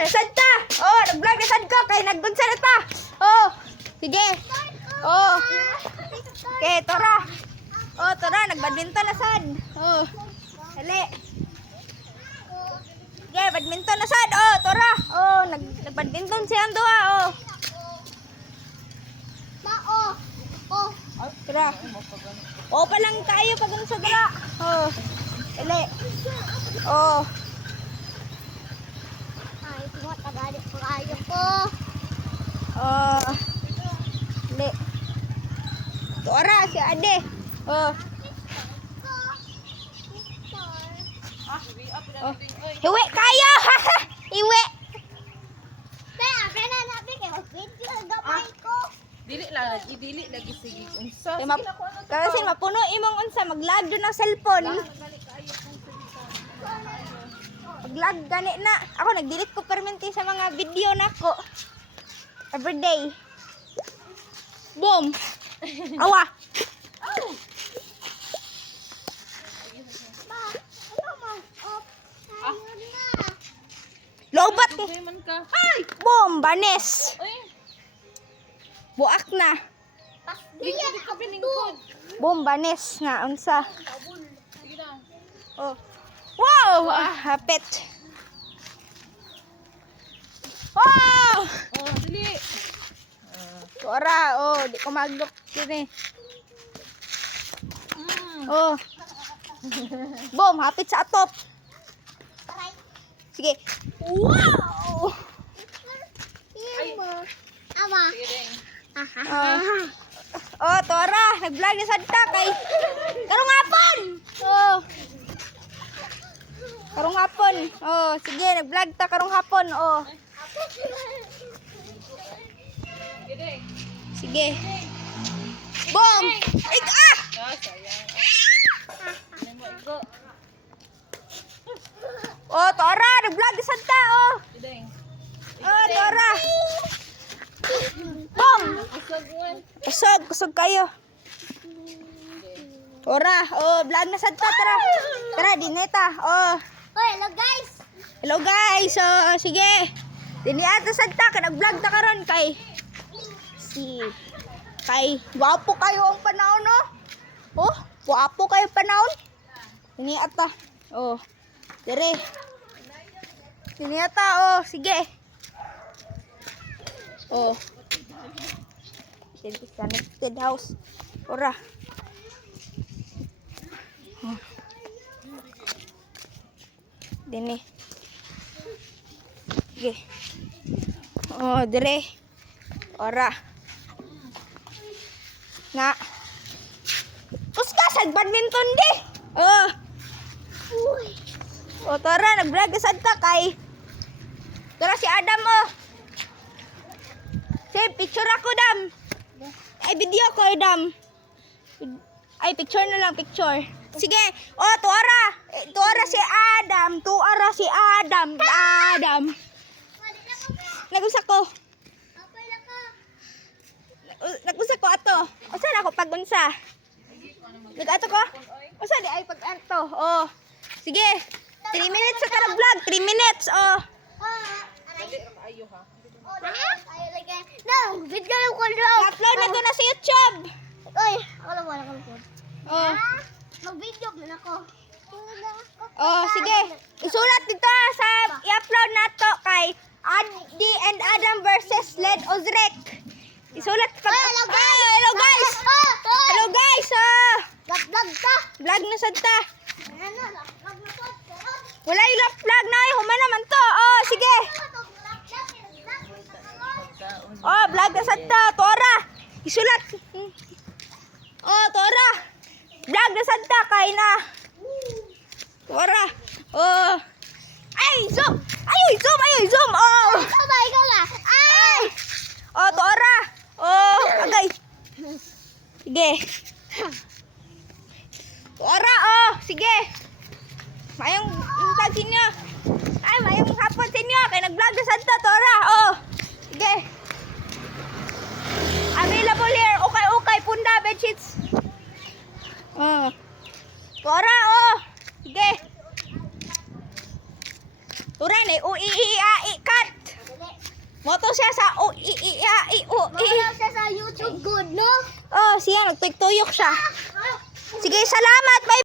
nasad ta. Oh, nag-vlog nasad ko kay naggunsa ta. Oh, sige. Oh. Okay, tara. Oh, tara, nagbadminton nasad. Oh. Dali. Sige, badminton nasad. Oh, tara. Oh, nagbadminton siyang duha. Oh. Tara. Oh, palang kayo pag sa tara. Oh. Dali. Oh. Ay, tuwa tagalit ko kayo ko. Oh. Dali. Tara, si Ade. Oh. Oh. Iwi kayo. Iwi. Kaya, kaya natin kayo. Video gamay ko. Dili lagi sige unsa. Kasi mapuno imong unsa mag-lag do ng cellphone. Mag-lag gani na. Ako nag-delete ko permanente sa mga video nako. Everyday. Boom. Awa. Ma, ano mo? Off. Ayun na. Lobat. Dugay man ka. Ay, boom, banes. Oy, Buak na. di ka piningkod. Boom, banes nga unsa. Sige na. Oh. Wow, hapit. Wow! Oh, dili. Tora, oh, di ko maglok din eh. Oh. Boom, hapit sa atop. Aray. Sige. Wow! Ayun mo. Ama. Sige ding. Oh, Tora, nag-vlog ni Sadta kay karong hapon. Oh. Karong hapon. Oh, sige, nag-vlog ta karong hapon. Oh. Sige ding. Sige. Boom! Ay, ah! Ah, sayang. Ano mo igo? Oh, Tora, nag-vlog ni Sadta. Oh. Sige ding. Oh, Tora. Boom! Usag man. Kusog kayo. Tora, oh, vlog na Sadta. Tara. Tara, dineta. Oh. Oy, hello guys. Hello guys. Oh, sige. Dini ato Sadta ka nag-vlog ta karon kay wapo kayo ang panahon, no? Oh, wapo kayo panahon. Dini ata. Oh. Dire. Dini ata, oh, sige. Oh. Connected house. Ora. Oh. Dini. Sige. Oh, dire. Ora. Nga. Kuska sa badminton di. Oh. Uy. O tara, nag-vlog sad ta kay. Tara si Adam oh. Say, picture ako Dam. Ay, video ko Dam. Ay, picture na lang, picture. Sige. Oh, tuara. Tuara si Adam. Tuara si Adam. Adam. Nag-usa ko. Apay lang ka. Nag-usa ko ato. O saan ako pag-unsa? Nag-ato ko? O saan di ay pag-ato? Oh. Sige. 3 minutes sa tara vlog. 3 minutes. Oh. Aray. Dili ra maayo ha. Oh, ay lagi. No, video lang ko daw. I-upload na to na sa YouTube. Oy, ako lang wala ko. Oh. Mag-video na ako. Oh, sige. Isulat dito sa i-upload na to kay Adi and Adam versus Led Ozrek. Isulat pag... Hello guys. Ah, hello guys. Hello guys. Oh. Vlog ka. Vlog na sad ta. Ano, vlog na to. Wala yung vlog na ay human naman to. Oh, sige. Oh, vlog na sad ta. Tora. Isulat. Oh, Tora. Vlog na sad ta kay na. Tora. Oh. Ay, zoom. Ay, zoom. Ay, zoom. Oh. Sabay ka nga. Ay. Oh, Tora. Oh, agay. Sige. Tora, oh, sige. Mayong tag sinyo. Ay, mayong hapon sinyo. Kaya nag-vlog na sad ta, Tora. Oh. Sige. Available here. Okay, punda, bedsheets. Oh. Tora, oh. Sige. Tura, na, ui, cut. Moto siya sa o i i a i o i. Mawala siya sa YouTube good, no? Oh, siya nagtuyok siya. Sige, salamat. Bye.